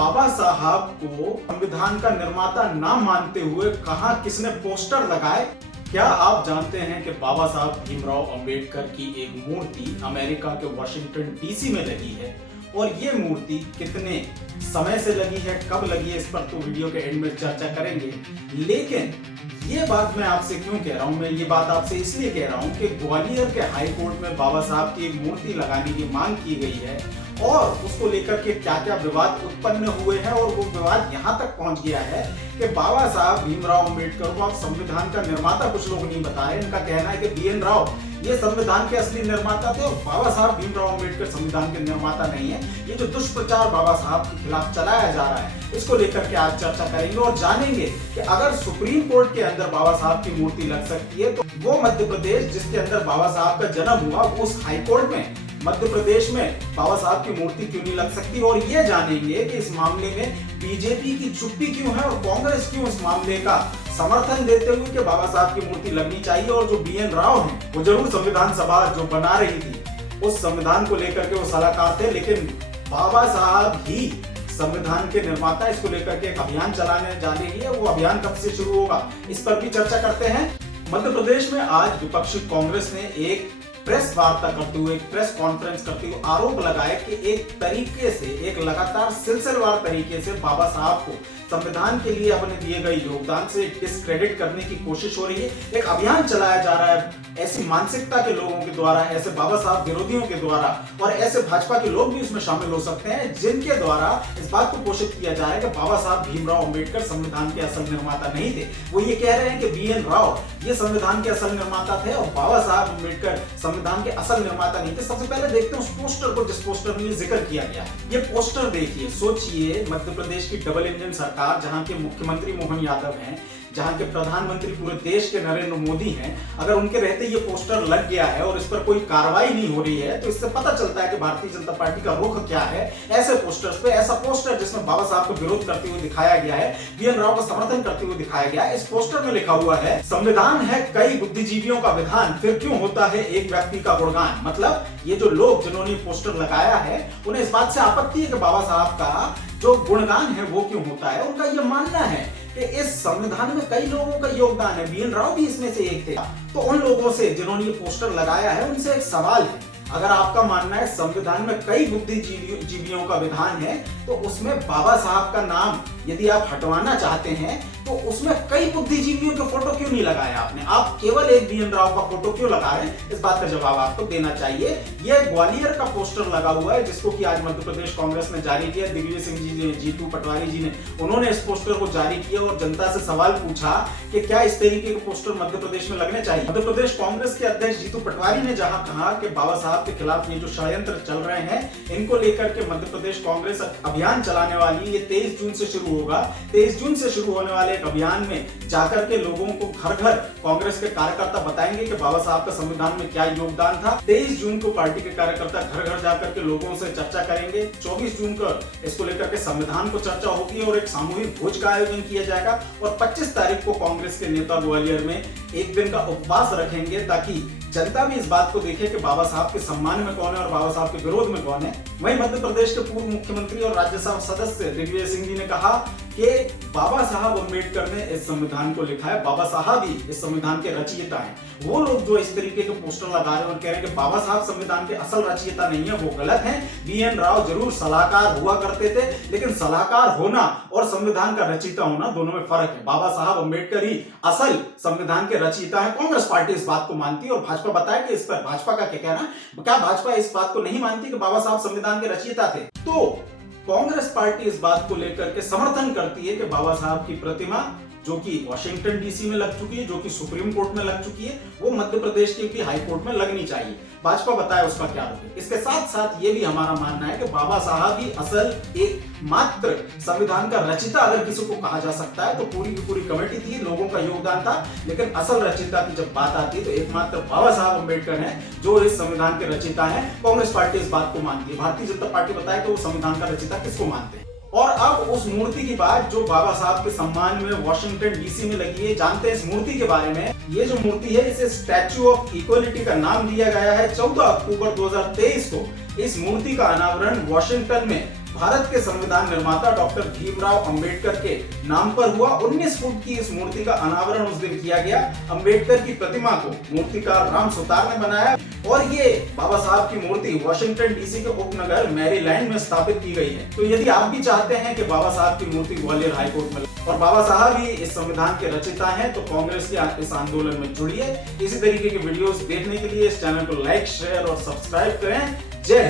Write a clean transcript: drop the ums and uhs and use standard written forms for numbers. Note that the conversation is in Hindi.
बाबा साहब को संविधान का निर्माता ना मानते हुए कहां किसने पोस्टर लगाए? क्या आप जानते हैं कि बाबा साहब भीमराव अंबेडकर की एक मूर्ति अमेरिका के वॉशिंगटन डीसी में लगी है और ये मूर्ति कितने समय से लगी है, कब लगी है, इस पर तो वीडियो के एंड में चर्चा करेंगे। लेकिन ये बात मैं आपसे क्यों कह रहा हूं? मैं ये बात आपसे इसलिए कह रहा हूं कि ग्वालियर के हाई कोर्ट में बाबा साहब की एक मूर्ति लगाने की मांग की गई है और उसको लेकर के क्या क्या विवाद उत्पन्न हुए हैं और वो विवाद यहाँ तक पहुंच गया है कि बाबा साहब भीमराव अंबेडकर को अब संविधान का निर्माता कुछ लोग नहीं बता रहे। इनका कहना है कि BN राव ये संविधान के असली निर्माता थे और बाबा साहब भीमराव अंबेडकर संविधान के निर्माता नहीं है। ये जो दुष्प्रचार बाबा साहब के खिलाफ चलाया जा रहा है, इसको लेकर के आज चर्चा करेंगे और जानेंगे कि अगर सुप्रीम कोर्ट के अंदर बाबा साहब की मूर्ति लग सकती है तो वो मध्य प्रदेश जिसके अंदर बाबा साहब का जन्म हुआ, उस हाई कोर्ट में मध्य प्रदेश में बाबा साहब की मूर्ति क्यों नहीं लग सकती। और ये जानेंगे कि इस मामले में बीजेपी की चुप्पी क्यों है और कांग्रेस क्यों इस मामले का समर्थन देते हुए कि बाबा साहब की मूर्ति लगनी चाहिए। और जो BN राव हैं वो जरूर संविधान सभा जो बना रही थी उस संविधान को लेकर के वो सलाहकार थे, लेकिन बाबा साहब ही संविधान के निर्माता। इसको लेकर के एक अभियान चलाने जा रही है। वो अभियान कब से शुरू होगा, इस पर भी चर्चा करते हैं। मध्य प्रदेश में आज विपक्षी कांग्रेस ने एक प्रेस वार्ता करते हुए, एक प्रेस कॉन्फ्रेंस करते हुए आरोप लगाया कि एक तरीके से, एक लगातार सिलसिलेवार तरीके से बाबा साहब को संविधान के लिए अपने दिए गए योगदान से डिस्क्रेडिट करने की कोशिश हो रही है। एक अभियान चलाया जा रहा है ऐसी मानसिकता के लोगों के द्वारा, ऐसे बाबा साहब विरोधियों के द्वारा, और ऐसे भाजपा के लोग भी इसमें शामिल हो सकते हैं जिनके द्वारा इस बात को पोषित किया जा रहा है कि बाबा साहब भीमराव अंबेडकर संविधान के असल निर्माता नहीं थे। वो ये कह रहे हैं कि BN राव ये संविधान के असल निर्माता थे और बाबा साहब अंबेडकर संविधान के असल निर्माता नहीं थे। सबसे पहले देखते हैं उस पोस्टर को जिस पोस्टर में ये जिक्र किया गया। ये पोस्टर देखिए, सोचिए, मध्य प्रदेश की डबल इंजन सरकार, जहां के मुख्यमंत्री मोहन यादव हैं, जहां के प्रधानमंत्री पूरे देश के नरेंद्र मोदी हैं, अगर उनके रहते ये पोस्टर लग गया है और इस पर कोई कार्रवाई नहीं हो रही है तो इससे पता चलता है कि भारतीय जनता पार्टी का रुख क्या है। ऐसे पोस्टर्स पे, ऐसा पोस्टर जिसमें बाबा साहब को विरोध करते हुए दिखाया गया है, BN राव को समर्थन करते हुए दिखाया गया है। इस पोस्टर में लिखा हुआ है, संविधान है कई बुद्धिजीवियों का विधान, फिर क्यों होता है एक व्यक्ति का गुणगान। मतलब ये जो लोग जिन्होंने पोस्टर लगाया है उन्हें इस बात से आपत्ति है कि बाबा साहब का जो गुणगान है वो क्यों होता है। उनका यह मानना है कि इस संविधान में कई लोगों का योगदान है, BN राव भी इसमें से एक थे। तो उन लोगों से जिन्होंने ये पोस्टर लगाया है उनसे एक सवाल है, अगर आपका मानना है संविधान में कई बुद्धिजीवियों का विधान है तो उसमें बाबा साहब का नाम यदि आप हटवाना चाहते हैं तो उसमें कई बुद्धिजीवियों के फोटो क्यों नहीं लगाया आपने? आप केवल एक BN राव का फोटो क्यों लगा रहे हैं? इस बात का जवाब आपको देना चाहिए। यह ग्वालियर का पोस्टर लगा हुआ है जिसको कि आज मध्य प्रदेश कांग्रेस ने जारी किया। दिग्विजय सिंह जी ने, जीतू पटवारी जी ने, उन्होंने इस पोस्टर को जारी किया और जनता से सवाल पूछा कि क्या इस तरीके के पोस्टर मध्य प्रदेश में लगने चाहिए। मध्य प्रदेश कांग्रेस के अध्यक्ष जीतू पटवारी ने जहां कहा कि बाबा साहब के खिलाफ ये जो षड्यंत्र चल रहे हैं इनको लेकर के मध्य प्रदेश कांग्रेस अभियान चलाने वाली, ये 23 जून से शुरू होगा। 23 जून से शुरू होने वाले एक अभियान में जाकर के लोगों को घर घर कांग्रेस के कार्यकर्ता बताएंगे कि बाबा साहब का संविधान में क्या योगदान था। 23 जून को पार्टी के कार्यकर्ता घर घर जाकर के लोगों से चर्चा करेंगे। 24 जून को इसको लेकर के संविधान को चर्चा होगी और एक सामूहिक भोज का आयोजन किया जाएगा और 25 तारीख को कांग्रेस के नेता ग्वालियर में एक दिन का उपवास रखेंगे ताकि जनता भी इस बात को देखे कि बाबा साहब के सम्मान में कौन है और बाबा साहब के विरोध में कौन है। वहीं मध्य प्रदेश के पूर्व मुख्यमंत्री और राज्यसभा सदस्य दिग्विजय सिंह जी ने कहा कि बाबा साहब अंबेडकर ने इस संविधान को लिखा है, बाबा साहब ही इस संविधान के रचयिता हैं। वो लोग जो इस तरीके के पोस्टर लगा रहे हैं और कह रहे हैं कि बाबा साहब संविधान के असल रचयिता नहीं है, वो गलत है। BN राव जरूर सलाहकार हुआ करते थे, लेकिन सलाहकार होना और संविधान का रचयिता होना दोनों में फर्क है। बाबा साहब अंबेडकर ही असल संविधान के रचयिता है। कांग्रेस पार्टी इस बात को मानती है और भाजपा बताया कि इस पर भाजपा का क्या कहना है। क्या भाजपा इस बात को नहीं मानती कि बाबा साहब संविधान के रचयिता थे? तो कांग्रेस पार्टी इस बात को लेकर के समर्थन करती है कि बाबा साहब की प्रतिमा जो कि वॉशिंगटन डीसी में लग चुकी है, जो कि सुप्रीम कोर्ट में लग चुकी है, वो मध्य प्रदेश के भी हाई कोर्ट में लगनी चाहिए। भाजपा बताए उसका क्या होगा। इसके साथ साथ ये भी हमारा मानना है कि बाबा साहब ही असल एक मात्र संविधान का रचयिता अगर किसी को कहा जा सकता है तो पूरी की पूरी कमेटी थी, लोगों का योगदान था, लेकिन असल रचयिता की जब बात आती है तो एकमात्र बाबा साहब अंबेडकर हैं जो इस संविधान के रचयिता हैं। कांग्रेस पार्टी इस बात को मानती है। भारतीय जनता पार्टी बताए कि वो संविधान का रचयिता किसको मानते हैं। और अब उस मूर्ति की बात जो बाबा साहब के सम्मान में वॉशिंगटन डीसी में लगी है, जानते हैं इस मूर्ति के बारे में। ये जो मूर्ति है इसे स्टैच्यू ऑफ इक्वलिटी का नाम दिया गया है। 14 अक्टूबर 2023 को इस मूर्ति का अनावरण वॉशिंगटन में भारत के संविधान निर्माता डॉक्टर भीमराव अंबेडकर के नाम पर हुआ। 19 फुट की इस मूर्ति का अनावरण उस दिन किया गया। अंबेडकर की प्रतिमा को मूर्तिकार राम सुतार ने बनाया और ये बाबा साहब की मूर्ति वाशिंगटन डीसी के उपनगर मैरीलैंड में स्थापित की गई है। तो यदि आप भी चाहते हैं कि बाबा साहब की मूर्ति ग्वालियर हाईकोर्ट में और बाबा साहब ही इस संविधान के रचयिता हैं, तो कांग्रेस के इस आंदोलन में जुड़िए। इसी तरीके के वीडियोस देखने के लिए इस चैनल को लाइक, शेयर और सब्सक्राइब करें। जय हिंद।